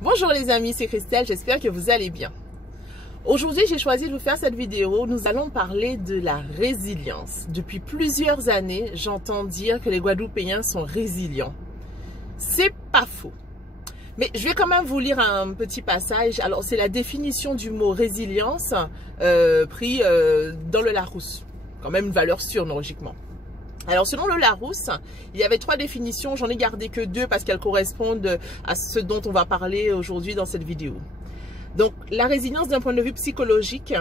Bonjour les amis, c'est Christelle, j'espère que vous allez bien. Aujourd'hui, j'ai choisi de vous faire cette vidéo. Nous allons parler de la résilience. Depuis plusieurs années, j'entends dire que les Guadeloupéens sont résilients. C'est pas faux. Mais je vais quand même vous lire un petit passage. Alors, c'est la définition du mot résilience pris dans le Larousse. Quand même une valeur sûre, logiquement. Alors, selon le Larousse, il y avait 3 définitions. J'en ai gardé que 2 parce qu'elles correspondent à ce dont on va parler aujourd'hui dans cette vidéo. Donc, la résilience d'un point de vue psychologique,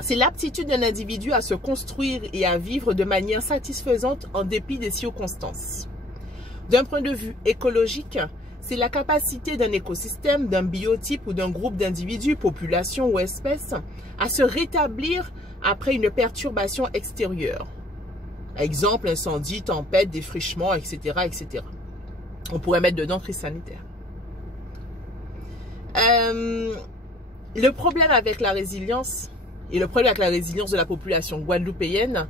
c'est l'aptitude d'un individu à se construire et à vivre de manière satisfaisante en dépit des circonstances. D'un point de vue écologique, c'est la capacité d'un écosystème, d'un biotype ou d'un groupe d'individus, population ou espèces, à se rétablir après une perturbation extérieure. Exemple, incendie, tempête, défrichement, etc., etc. On pourrait mettre dedans crise sanitaire. Le problème avec la résilience, et le problème avec la résilience de la population guadeloupéenne,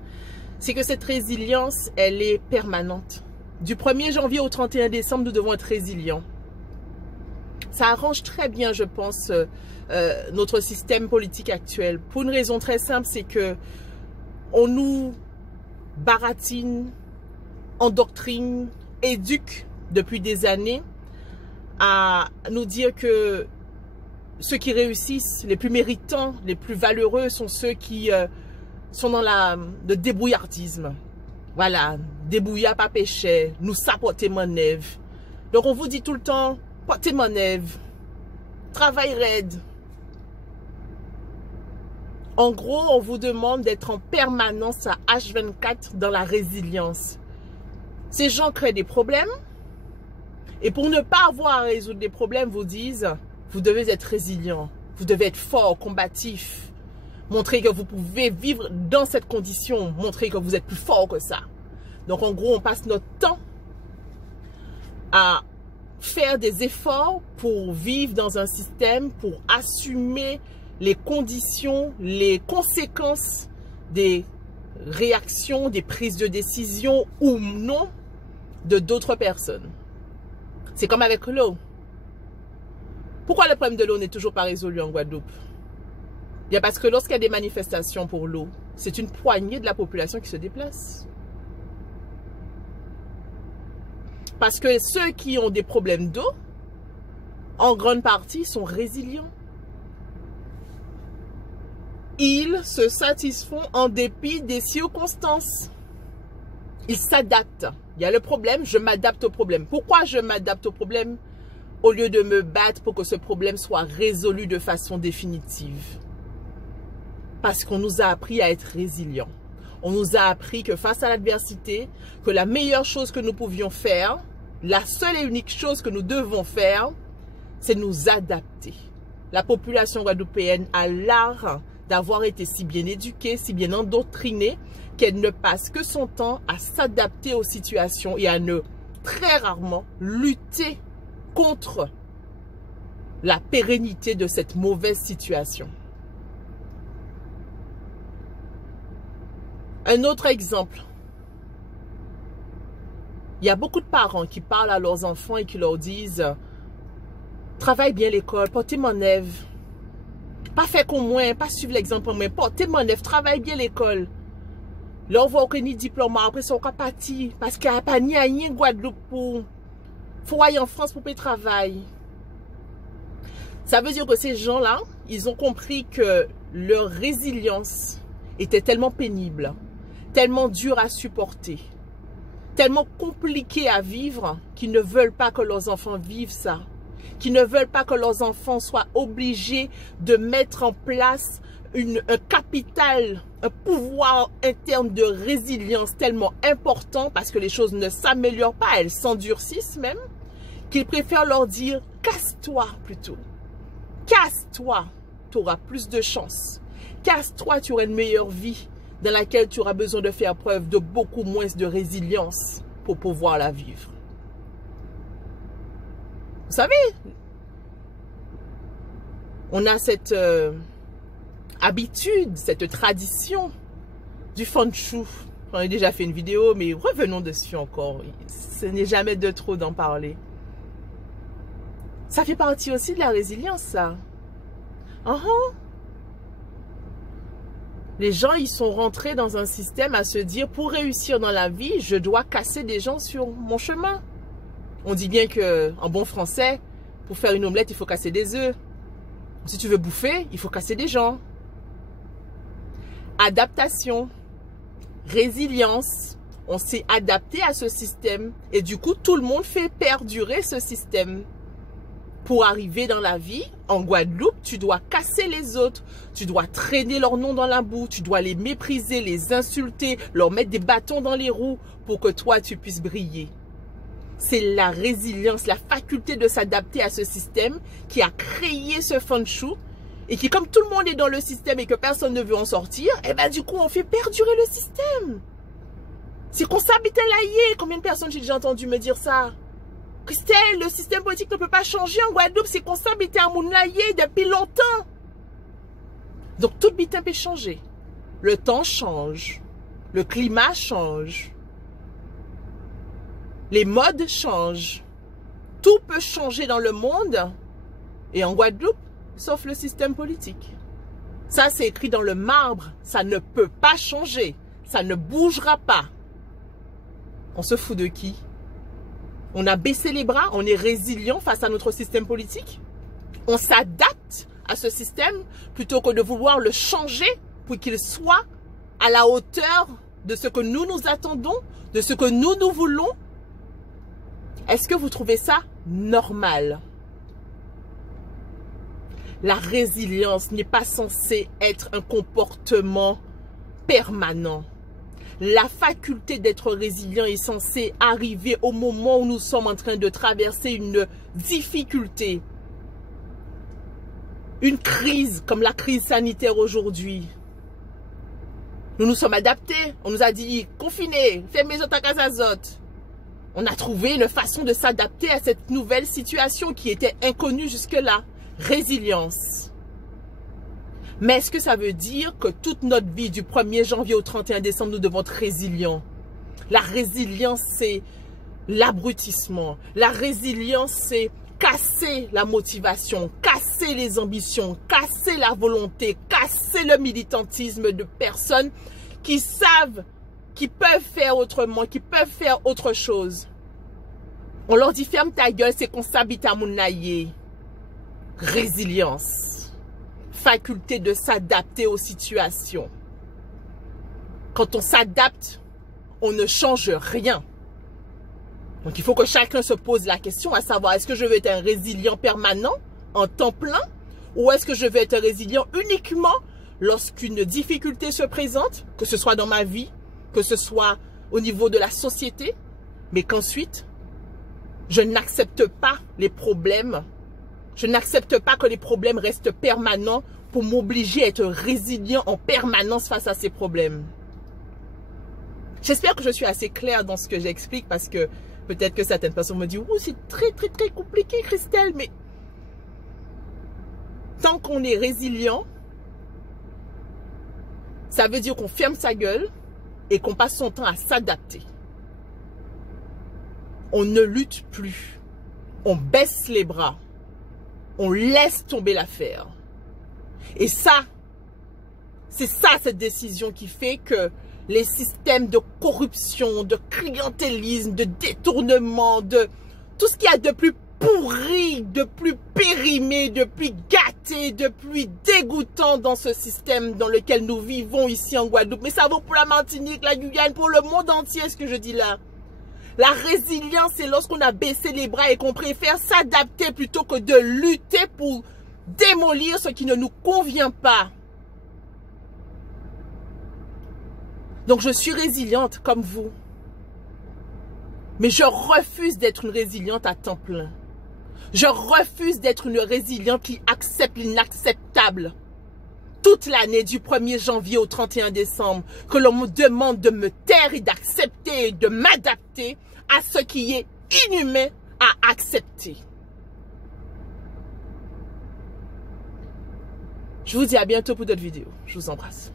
c'est que cette résilience, elle est permanente. Du 1er janvier au 31 décembre, nous devons être résilients. Ça arrange très bien, je pense, notre système politique actuel. Pour une raison très simple, c'est que on nous baratine, endoctrine, éduque depuis des années à nous dire que ceux qui réussissent, les plus méritants, les plus valeureux sont ceux qui sont dans le débrouillardisme. Voilà, débrouillard pas péché, nous sapoter mon nève. Donc on vous dit tout le temps, portez mon nève, travail raide. En gros, on vous demande d'être en permanence à H24 dans la résilience. Ces gens créent des problèmes. Et pour ne pas avoir à résoudre des problèmes, vous disent, vous devez être résilient. Vous devez être fort, combatif. Montrer que vous pouvez vivre dans cette condition. Montrer que vous êtes plus fort que ça. Donc en gros, on passe notre temps à faire des efforts pour vivre dans un système, pour assumer les conditions, les conséquences des réactions, des prises de décision ou non de d'autres personnes. C'est comme avec l'eau. Pourquoi le problème de l'eau n'est toujours pas résolu en Guadeloupe? Bien parce que lorsqu'il y a des manifestations pour l'eau, c'est une poignée de la population qui se déplace. Parce que ceux qui ont des problèmes d'eau, en grande partie, sont résilients. Ils se satisfont en dépit des circonstances. Ils s'adaptent. Il y a le problème, je m'adapte au problème. Pourquoi je m'adapte au problème au lieu de me battre pour que ce problème soit résolu de façon définitive? Parce qu'on nous a appris à être résilients. On nous a appris que face à l'adversité, que la meilleure chose que nous pouvions faire, la seule et unique chose que nous devons faire, c'est nous adapter. La population guadeloupéenne a l'art d'avoir été si bien éduquée, si bien endoctrinée, qu'elle ne passe que son temps à s'adapter aux situations et à ne très rarement lutter contre la pérennité de cette mauvaise situation. Un autre exemple. Il y a beaucoup de parents qui parlent à leurs enfants et qui leur disent « Travaille bien l'école, portez mon ève. Pas faire comme moi, pas suivre l'exemple moi, portez mon ève, travaille bien l'école. » Là, on voit aucun diplôme, après, ils sont partis parce qu'il n'y a pas ni à rien Guadeloupe pour... faut aller en France pour payer travail. Ça veut dire que ces gens-là, ils ont compris que leur résilience était tellement pénible, tellement dure à supporter, tellement compliquée à vivre, qu'ils ne veulent pas que leurs enfants vivent ça. Qu'ils ne veulent pas que leurs enfants soient obligés de mettre en place un capital, un pouvoir interne de résilience tellement important parce que les choses ne s'améliorent pas, elles s'endurcissent même, qu'ils préfèrent leur dire « casse-toi plutôt, casse-toi, tu auras plus de chance, casse-toi, tu auras une meilleure vie dans laquelle tu auras besoin de faire preuve de beaucoup moins de résilience pour pouvoir la vivre. » Vous savez, on a cette habitude, cette tradition du feng shui. J'en ai déjà fait une vidéo, mais revenons dessus encore. Ce n'est jamais de trop d'en parler. Ça fait partie aussi de la résilience, ça. Les gens, ils sont rentrés dans un système à se dire, pour réussir dans la vie, je dois casser des gens sur mon chemin. On dit bien que, en bon français, pour faire une omelette, il faut casser des œufs. Si tu veux bouffer, il faut casser des gens. Adaptation, résilience. On s'est adapté à ce système. Et du coup, tout le monde fait perdurer ce système. Pour arriver dans la vie, en Guadeloupe, tu dois casser les autres. Tu dois traîner leur nom dans la boue. Tu dois les mépriser, les insulter, leur mettre des bâtons dans les roues pour que toi, tu puisses briller. C'est la résilience, la faculté de s'adapter à ce système qui a créé ce feng shui et qui, comme tout le monde est dans le système et que personne ne veut en sortir, eh ben du coup, on fait perdurer le système. C'est qu'on s'habite là. Combien de personnes j'ai déjà entendu me dire ça? Christelle, le système politique ne peut pas changer en Guadeloupe, c'est qu'on s'habite à Mounlaye depuis longtemps. Donc, tout bitin peut changer. Le temps change. Le climat change. Les modes changent. Tout peut changer dans le monde et en Guadeloupe, sauf le système politique. Ça, c'est écrit dans le marbre. Ça ne peut pas changer. Ça ne bougera pas. On se fout de qui? On a baissé les bras, on est résilient face à notre système politique. On s'adapte à ce système plutôt que de vouloir le changer pour qu'il soit à la hauteur de ce que nous nous attendons, de ce que nous voulons. Est-ce que vous trouvez ça normal? La résilience n'est pas censée être un comportement permanent. La faculté d'être résilient est censée arriver au moment où nous sommes en train de traverser une difficulté, une crise comme la crise sanitaire aujourd'hui. Nous nous sommes adaptés. On nous a dit confinez, fermez les autres à Casazot. On a trouvé une façon de s'adapter à cette nouvelle situation qui était inconnue jusque-là. Résilience. Mais est-ce que ça veut dire que toute notre vie, du 1er janvier au 31 décembre, nous devons être résilients? La résilience, c'est l'abrutissement. La résilience, c'est casser la motivation, casser les ambitions, casser la volonté, casser le militantisme de personnes qui savent, qui peuvent faire autrement, qui peuvent faire autre chose. On leur dit ferme ta gueule, c'est qu'on s'habite à Mounlaye. Résilience. Faculté de s'adapter aux situations. Quand on s'adapte, on ne change rien. Donc il faut que chacun se pose la question à savoir, est-ce que je veux être un résilient permanent, en temps plein, ou est-ce que je veux être résilient uniquement lorsqu'une difficulté se présente, que ce soit dans ma vie, que ce soit au niveau de la société, mais qu'ensuite, je n'accepte pas les problèmes. Je n'accepte pas que les problèmes restent permanents pour m'obliger à être résilient en permanence face à ces problèmes. J'espère que je suis assez claire dans ce que j'explique parce que peut-être que certaines personnes me disent « Oh, c'est très compliqué, Christelle, mais tant qu'on est résilient, ça veut dire qu'on ferme sa gueule et qu'on passe son temps à s'adapter. On ne lutte plus. On baisse les bras. On laisse tomber l'affaire. Et ça, c'est ça cette décision qui fait que les systèmes de corruption, de clientélisme, de détournement, de tout ce qu'il y a de plus pourri, de plus périmé, de plus gâté, de plus dégoûtant dans ce système dans lequel nous vivons ici en Guadeloupe. Mais ça vaut pour la Martinique, la Guyane, pour le monde entier, ce que je dis là. La résilience, c'est lorsqu'on a baissé les bras et qu'on préfère s'adapter plutôt que de lutter pour démolir ce qui ne nous convient pas. Donc, je suis résiliente comme vous. Mais je refuse d'être une résiliente à temps plein. Je refuse d'être une résiliente qui accepte l'inacceptable. Toute l'année, du 1er janvier au 31 décembre, que l'on me demande de me taire et d'accepter et de m'adapter à ce qui est inhumain à accepter. Je vous dis à bientôt pour d'autres vidéos. Je vous embrasse.